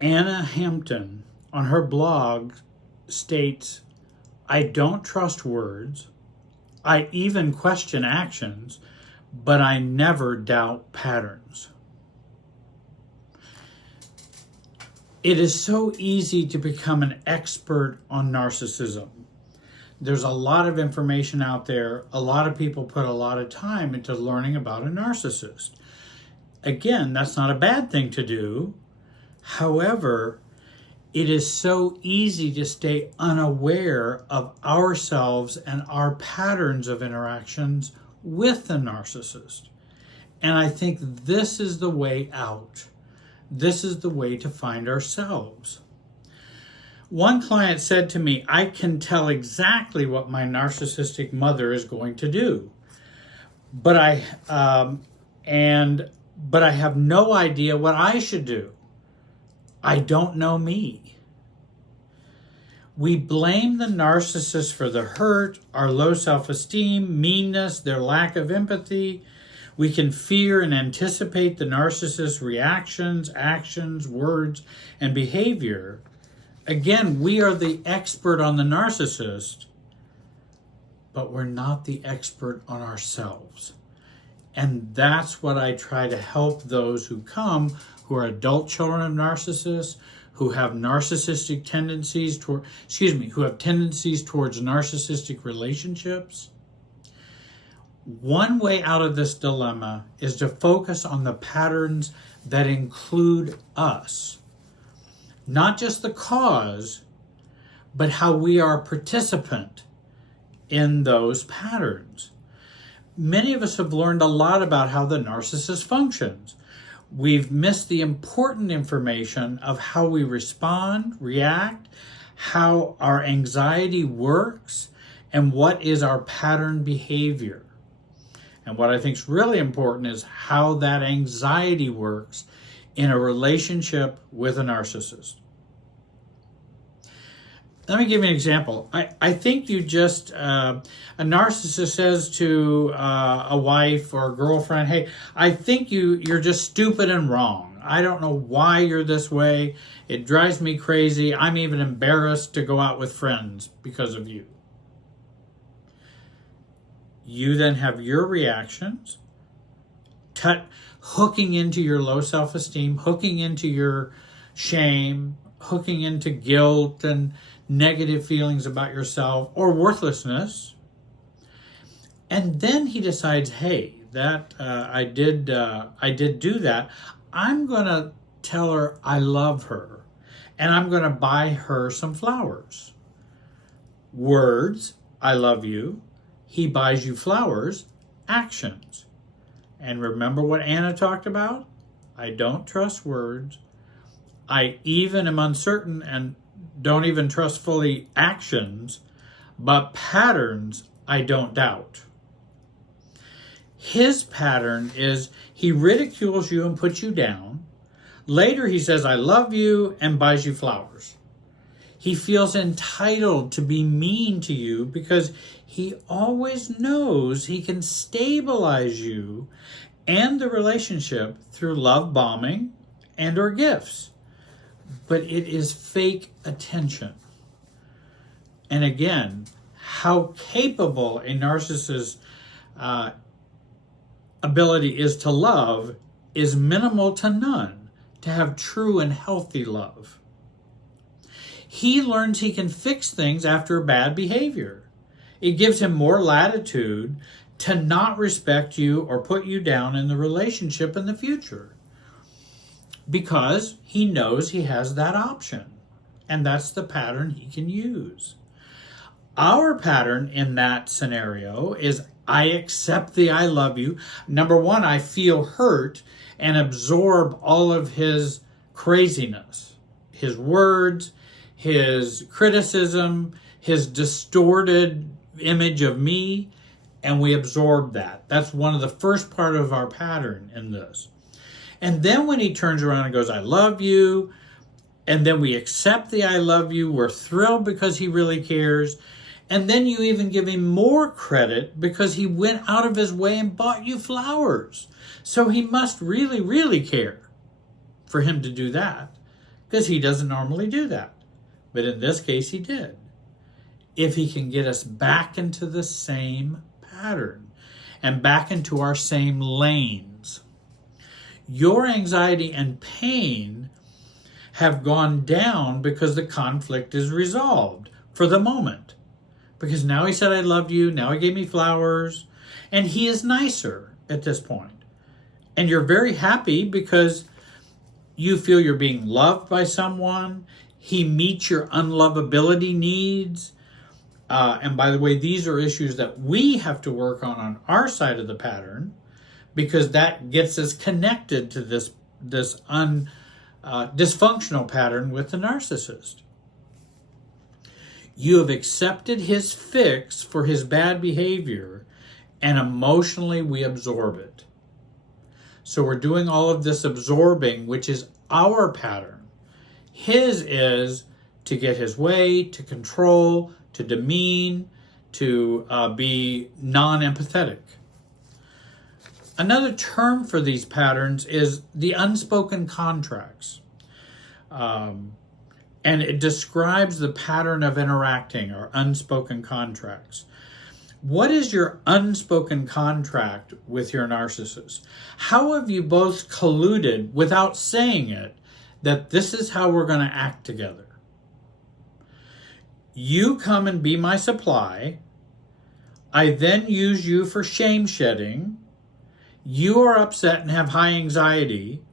Anna Hampton on her blog states, I don't trust words. I even question actions, but I never doubt patterns. It is so easy to become an expert on narcissism. There's a lot of information out there. A lot of people put a lot of time into learning about a narcissist. Again, that's not a bad thing to do. However, it is so easy to stay unaware of ourselves and our patterns of interactions with the narcissist. And I think this is the way out. This is the way to find ourselves. One client said to me, I can tell exactly what my narcissistic mother is going to do, but I have no idea what I should do. I don't know me. We blame the narcissist for the hurt, our low self-esteem, meanness, their lack of empathy. We can fear and anticipate the narcissist's reactions, actions, words, and behavior. Again, we are the expert on the narcissist, but we're not the expert on ourselves. And that's what I try to help those who come, who are adult children of narcissists, who have narcissistic tendencies who have tendencies towards narcissistic relationships. One way out of this dilemma is to focus on the patterns that include us. Not just the cause, but how we are a participant in those patterns. Many of us have learned a lot about how the narcissist functions. We've missed the important information of how we respond, react, how our anxiety works, and what is our pattern behavior. And what I think is really important is how that anxiety works in a relationship with a narcissist. Let me give you an example. I think you just, a narcissist says to a wife or a girlfriend, hey, I think you're just stupid and wrong. I don't know why you're this way. It drives me crazy. I'm even embarrassed to go out with friends because of you. You then have your reactions, hooking into your low self-esteem, hooking into your shame, hooking into guilt and negative feelings about yourself or worthlessness. And then he decides, hey, that I did do that. I'm going to tell her I love her, and I'm going to buy her some flowers. Words, I love you. He buys you flowers. Actions. And remember what Anna talked about? I don't trust words. I even am uncertain and don't even trust fully actions, but patterns I don't doubt. His pattern is he ridicules you and puts you down. Later he says, I love you, and buys you flowers. He feels entitled to be mean to you because he always knows he can stabilize you and the relationship through love bombing and or gifts. But it is fake attention. And again, how capable a narcissist's ability is to love is minimal to none, to have true and healthy love. He learns he can fix things after bad behavior. It gives him more latitude to not respect you or put you down in the relationship in the future, because he knows he has that option, and that's the pattern he can use. Our pattern in that scenario is I accept the I love you. Number one, I feel hurt and absorb all of his craziness, his words, his criticism, his distorted image of me, and we absorb that. That's one of the first part of our pattern in this. And then when he turns around and goes, I love you, and then we accept the I love you, we're thrilled because he really cares, and then you even give him more credit because he went out of his way and bought you flowers. So he must really, really care for him to do that. because he doesn't normally do that. But in this case, he did. If he can get us back into the same pattern and back into our same lanes, your anxiety and pain have gone down because the conflict is resolved for the moment. Because now he said, I love you. Now he gave me flowers. And he is nicer at this point. And you're very happy because you feel you're being loved by someone. He meets your unlovability needs. And by the way, these are issues that we have to work on our side of the pattern, because that gets us connected to this dysfunctional pattern with the narcissist. You have accepted his fix for his bad behavior, and emotionally we absorb it. So we're doing all of this absorbing, which is our pattern. His is to get his way, to control, to demean, to be non-empathetic. Another term for these patterns is the unspoken contracts. And it describes the pattern of interacting, or unspoken contracts. What is your unspoken contract with your narcissist? How have you both colluded without saying it that this is how we're going to act together? You come and be my supply. I then use you for shame shedding. You are upset and have high anxiety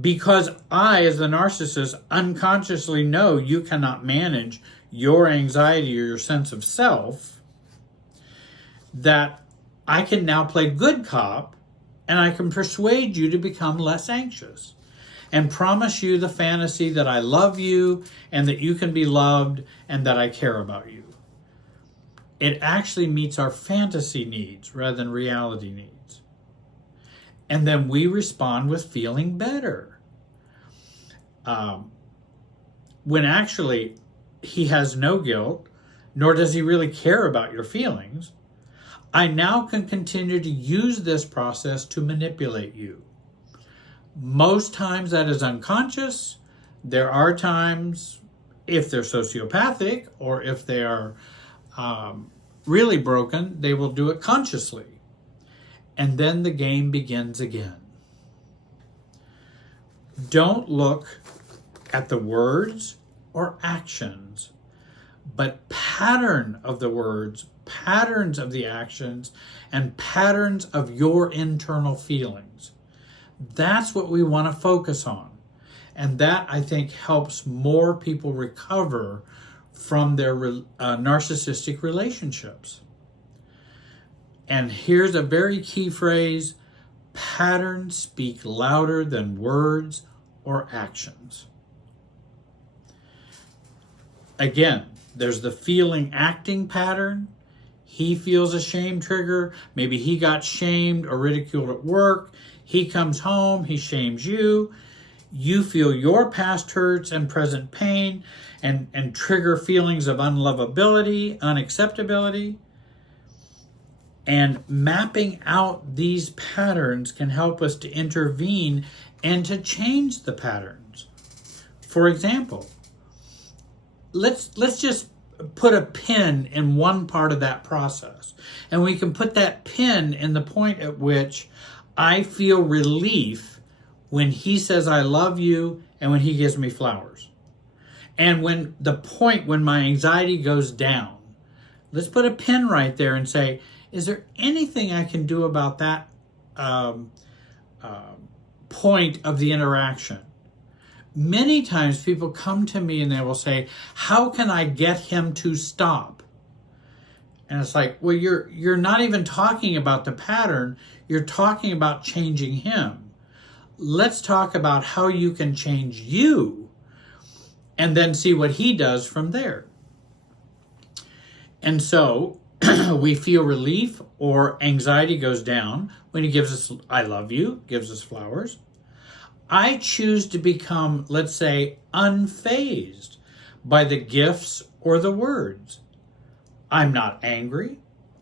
because I, as the narcissist, unconsciously know you cannot manage your anxiety or your sense of self, that I can now play good cop and I can persuade you to become less anxious and promise you the fantasy that I love you and that you can be loved and that I care about you. It actually meets our fantasy needs rather than reality needs. And then we respond with feeling better. When actually he has no guilt, nor does he really care about your feelings, I now can continue to use this process to manipulate you. Most times that is unconscious. There are times, if they're sociopathic or if they are really broken, they will do it consciously. And then the game begins again. Don't look at the words or actions, but pattern of the words, patterns of the actions, and patterns of your internal feelings. That's what we want to focus on. And that, I think, helps more people recover from their narcissistic relationships. And here's a very key phrase: patterns speak louder than words or actions. Again, there's the feeling acting pattern. He feels a shame trigger. Maybe he got shamed or ridiculed at work. He comes home, he shames you. You feel your past hurts and present pain and trigger feelings of unlovability, unacceptability. And mapping out these patterns can help us to intervene and to change the patterns. For example, let's just put a pin in one part of that process. And we can put that pin in the point at which I feel relief when he says I love you and when he gives me flowers. And when the point when my anxiety goes down, let's put a pin right there and say, is there anything I can do about that point of the interaction? Many times people come to me and they will say, how can I get him to stop? And it's like, well, you're not even talking about the pattern. You're talking about changing him. Let's talk about how you can change you and then see what he does from there. And so we feel relief or anxiety goes down when he gives us, I love you, gives us flowers. I choose to become, let's say, unfazed by the gifts or the words. I'm not angry,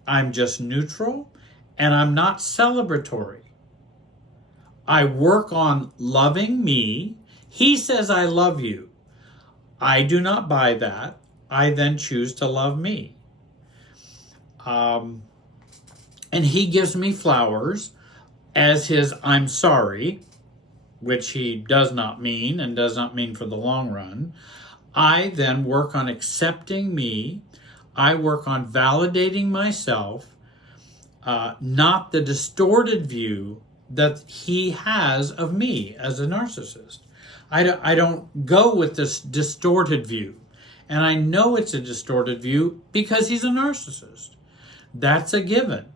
I'm just neutral, and I'm not celebratory. I work on loving me, He says, I love you. I do not buy that. I then choose to love me. And he gives me flowers as his I'm sorry, which he does not mean and does not mean for the long run. I then work on accepting me. I work on validating myself, not the distorted view that he has of me as a narcissist. I don't go with this distorted view. And I know it's a distorted view because he's a narcissist. That's a given.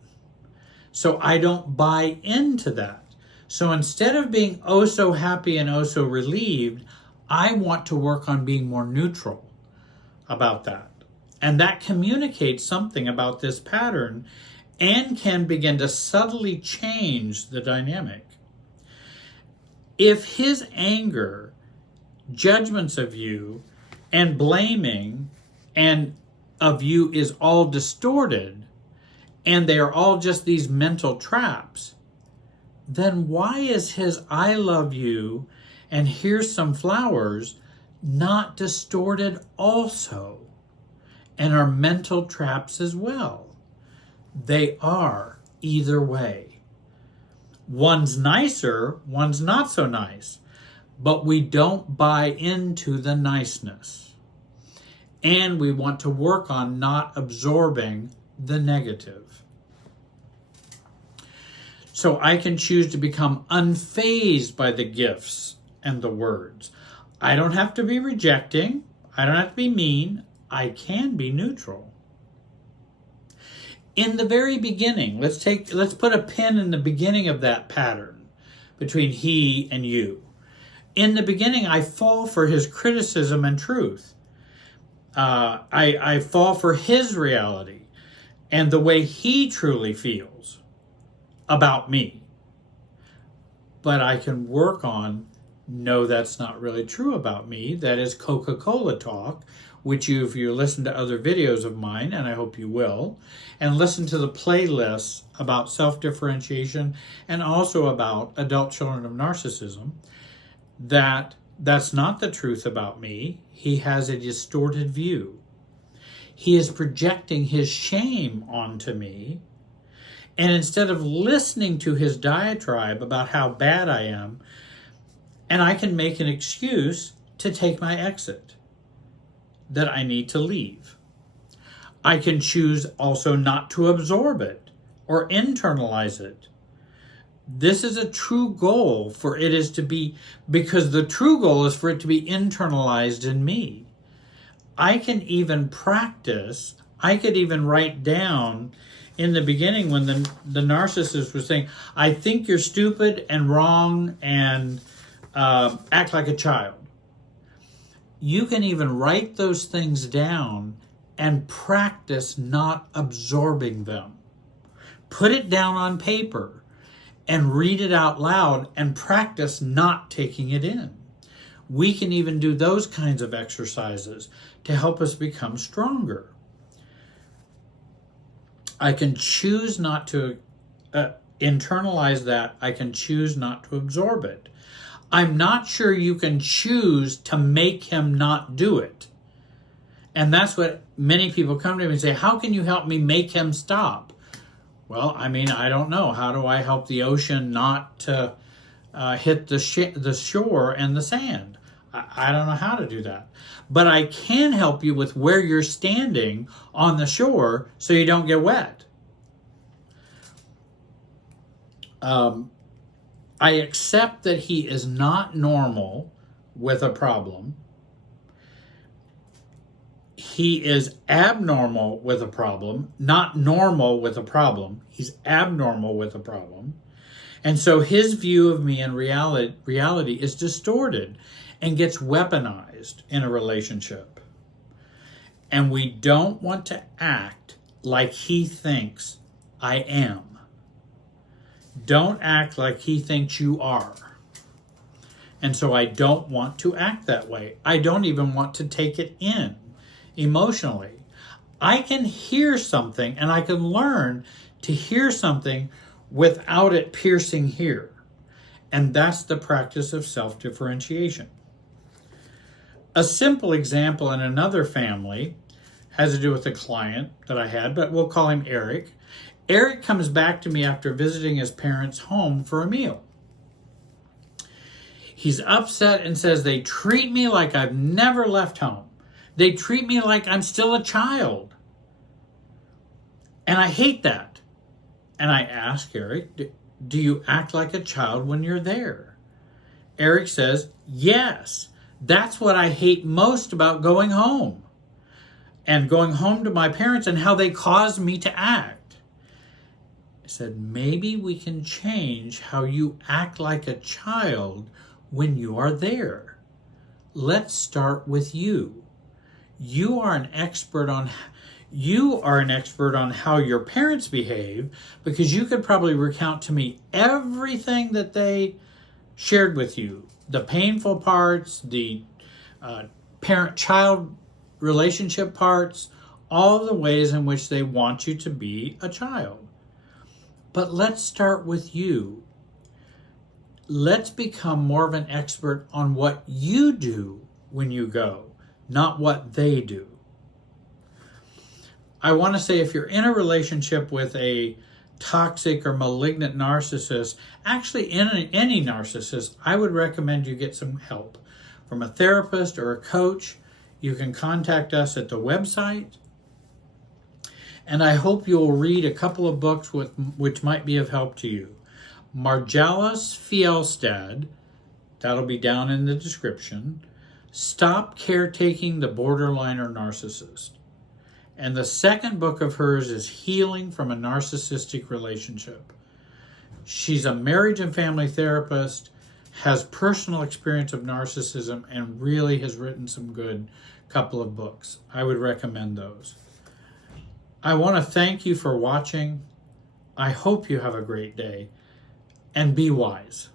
So I don't buy into that. So instead of being oh so happy and oh so relieved, I want to work on being more neutral about that. And that communicates something about this pattern and can begin to subtly change the dynamic. If his anger, judgments of you, and blaming and of you is all distorted, and they are all just these mental traps, then why is his I love you and here's some flowers not distorted also and are mental traps as well? They are either way. One's nicer, one's not so nice, but we don't buy into the niceness. And we want to work on not absorbing the negative. So I can choose to become unfazed by the gifts and the words. I don't have to be rejecting. I don't have to be mean. I can be neutral. In the very beginning, let's put a pin in the beginning of that pattern between he and you. In the beginning, I fall for his criticism and truth. I fall for his reality and the way he truly feels about me. But I can work on, no, that's not really true about me. That is Coca-Cola talk, which if you listen to other videos of mine, and I hope you will, and listen to the playlists about self-differentiation and also about adult children of narcissism, that's not the truth about me. He has a distorted view. He is projecting his shame onto me. And instead of listening to his diatribe about how bad I am, and I can make an excuse to take my exit, that I need to leave. I can choose also not to absorb it or internalize it. This is a true goal for it is to be, because the true goal is for it to be internalized in me. I can even practice, I could even write down in the beginning when the narcissist was saying, I think you're stupid and wrong and act like a child. You can even write those things down and practice not absorbing them. Put it down on paper and read it out loud and practice not taking it in. We can even do those kinds of exercises to help us become stronger. I can choose not to internalize that. I can choose not to absorb it. I'm not sure you can choose to make him not do it. And that's what many people come to me and say, how can you help me make him stop? Well, I mean, I don't know. How do I help the ocean not to hit the shore and the sand? I don't know how to do that. But I can help you with where you're standing on the shore so you don't get wet. I accept that he is not normal with a problem. He is abnormal with a problem, not normal with a problem. He's abnormal with a problem. And so his view of me in reality is distorted and gets weaponized in a relationship. And we don't want to act like he thinks I am. Don't act like he thinks you are. And so I don't want to act that way. I don't even want to take it in emotionally. I can hear something and I can learn to hear something without it piercing here. And that's the practice of self-differentiation. A simple example in another family has to do with a client that I had, but we'll call him Eric. Eric comes back to me after visiting his parents' home for a meal. He's upset and says they treat me like I've never left home. They treat me like I'm still a child. And I hate that. And I ask Eric, do you act like a child when you're there? Eric says, yes. That's what I hate most about going home. And going home to my parents and how they caused me to act. I said, maybe we can change how you act like a child when you are there. Let's start with you. You are an expert on how your parents behave, because you could probably recount to me everything that they shared with you. The painful parts, the parent-child relationship parts, all the ways in which they want you to be a child. But let's start with you. Let's become more of an expert on what you do when you go, not what they do. I want to say, if you're in a relationship with a toxic or malignant narcissist, actually any narcissist, I would recommend you get some help from a therapist or a coach. You can contact us at the website. And I hope you'll read a couple of books which might be of help to you. Marjalis Fjellstad, that'll be down in the description. Stop Caretaking the Borderline or Narcissist. And the second book of hers is Healing from a Narcissistic Relationship. She's a marriage and family therapist, has personal experience of narcissism, and really has written some good couple of books. I would recommend those. I want to thank you for watching. I hope you have a great day, and be wise.